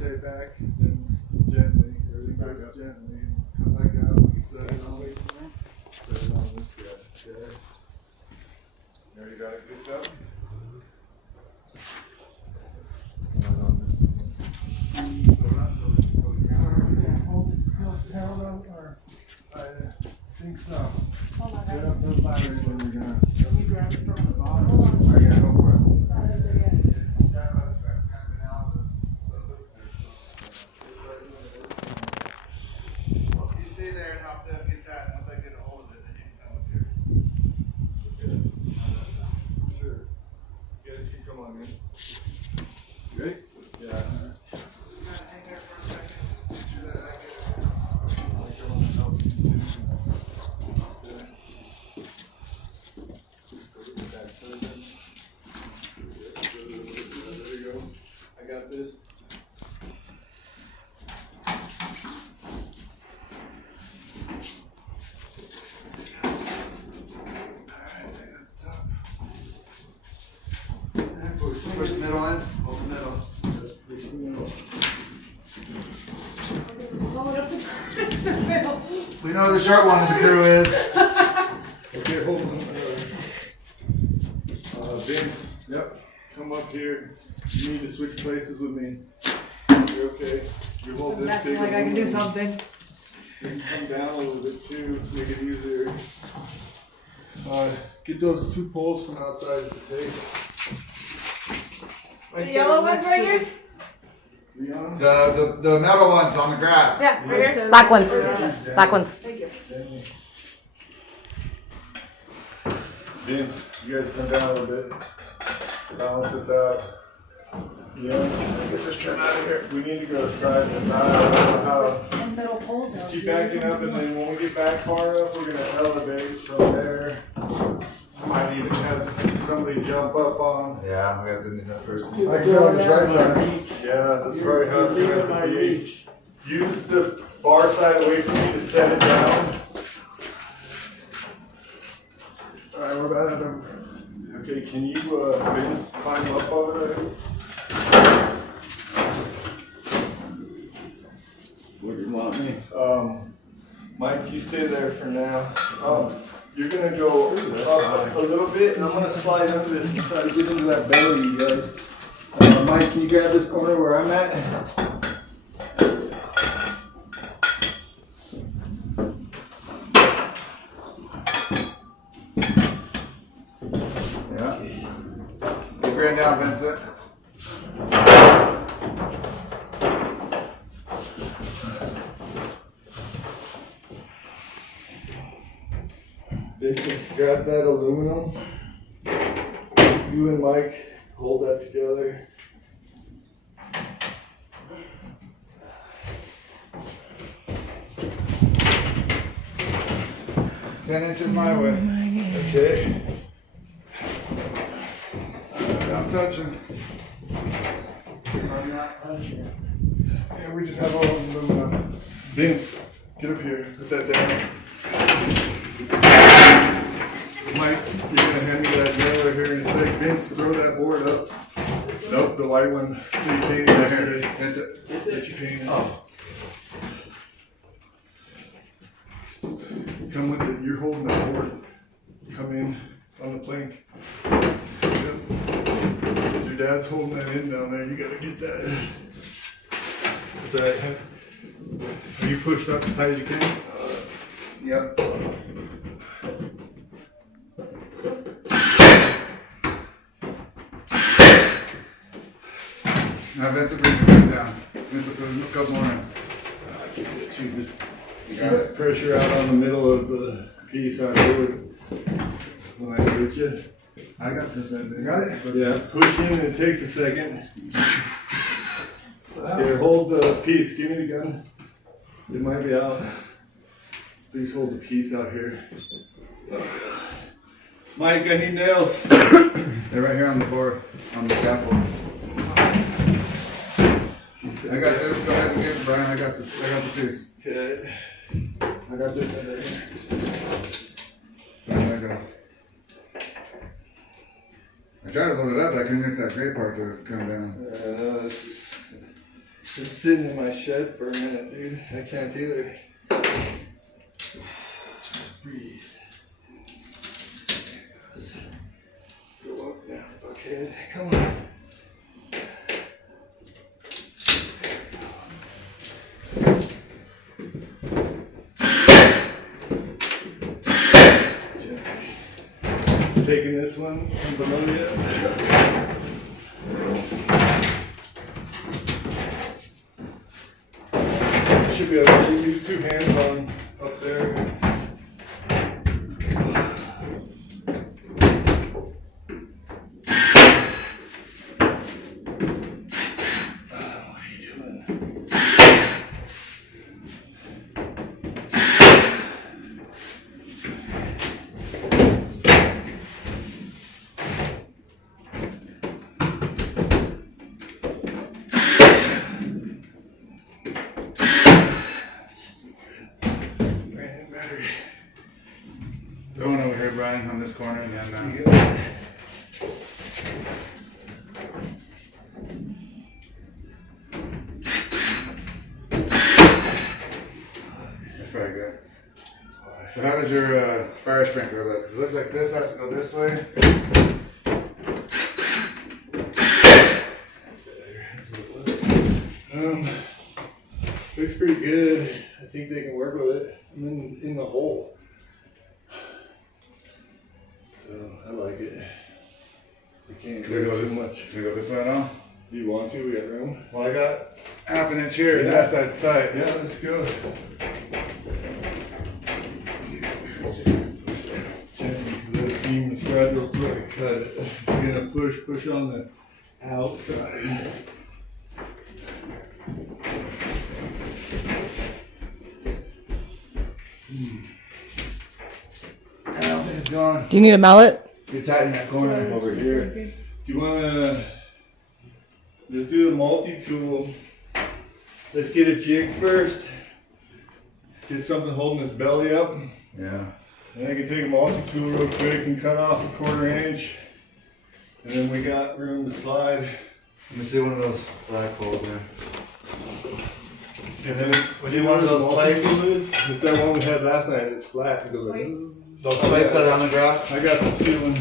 stay back, then gently, everything goes gently, and come back out, we can set it on this guy, okay? There you got it, good job. Hold it still parallel, or I think so. Get up those batteries when you're gonna. Let me grab it from the bottom. I gotta go for it. You stay there and help them get that. Once I get a hold of it, then you can come up here. Okay. Sure. You guys keep coming on in. You ready? Yeah. Hang there for a second. Make sure that I get it. I'll come and help you too. Okay. Go to the back side then. There you go. I got this. Push the middle in, hold the middle. Just push the middle. We know who the short one of the crew is. Okay, hold on. Vince, yep, come up here. You need to switch places with me. You're okay. You hold this big. Like I can do something. You can come down a little bit too to make it easier. Get those two poles from outside the tape. The yellow ones right here? The metal ones on the grass. Yeah, right here. Black ones. Black ones. Thank you. Vince, you guys come down a little bit. Balance this out. Yeah, get this trim out of here. We need to go side to side. And metal poles Just out. keep backing up, and then when we get back far enough, we're gonna elevate from there. I might even have somebody jump up on. Yeah, we have to need that person. I can go on this right side. Yeah, that's very hard to reach. Use the far side away from me to set it down. Alright, we're about to. Okay, can you Vince climb up over there? What do you want me? Mike, you stay there for now. You're gonna go up a little bit, and I'm gonna slide under this and try to get into that belly, you guys. Mike, can you grab this corner where I'm at? Yeah. Get your hand down, Vincent. Vincent, grab that aluminum. You and Mike hold that together. $10 inches my way. Okay. I'm touching. I'm not touching. Yeah, we just have all aluminum. Vince, get up here. Put that down. Mike, you're gonna hand me that nailer here in a sec. Vince, throw that board up. Nope, the white one that you painted yesterday. That's it. That you painted. Oh. Come with it. You're holding the board. Come in on the plank. Yep. If your dad's holding that in down there, you gotta get that. Is that? Have you pushed up as tight as you can? Yep. Now Vincent, bring your head down. Vincent, put a couple more in. I can get it too. Just You got it. pressure out on the middle of the piece out here when I switch it. I got this end. You got it? Yeah, push in and it takes a second. Here, hold the piece. Give me the gun. It might be out. Please hold the piece out here. Mike, I need nails. They're right here on the board, on the scaffold. I got this. Go ahead and get it, Brian. I got this. I got the piece. Okay. I got this under here. There you go. I tried to load it up, but I couldn't get that gray part to come down. No, this is. It's sitting in my shed for a minute, dude. I can't do it. Breathe. There it goes. Go up now, fuckhead. Come on. Taking this one from below you. Should be able to use 2 hands on up there. What are you doing? Going over here, Brian, on this corner again now. That's probably good. So how does your fire sprinkler look? 'Cause it looks like this has to go this way. Looks pretty good. I think they can work with it. I'm in the hole. So I like it. We can't Can we go too this much. Can we go this way now? Do you want to? We got room? Well, I got half an inch here, and Yeah. that side's tight. Yeah, let's go. Let it seam the thread real quick. Cut it. You're gonna push on the outside. I don't think it's gone. Do you need a mallet? You tighten that corner. Over here. Do you wanna, let's do the multi-tool. Let's get a jig first. Get something holding this belly up. Yeah. And I can take a multi-tool real quick and cut off a 1/4 inch. And then we got room to slide. Let me see one of those flagpoles there. And then we do one of those plates. It's that one we had last night. It's flat. It goes like, Those plates that are on the grass. I got the ceiling.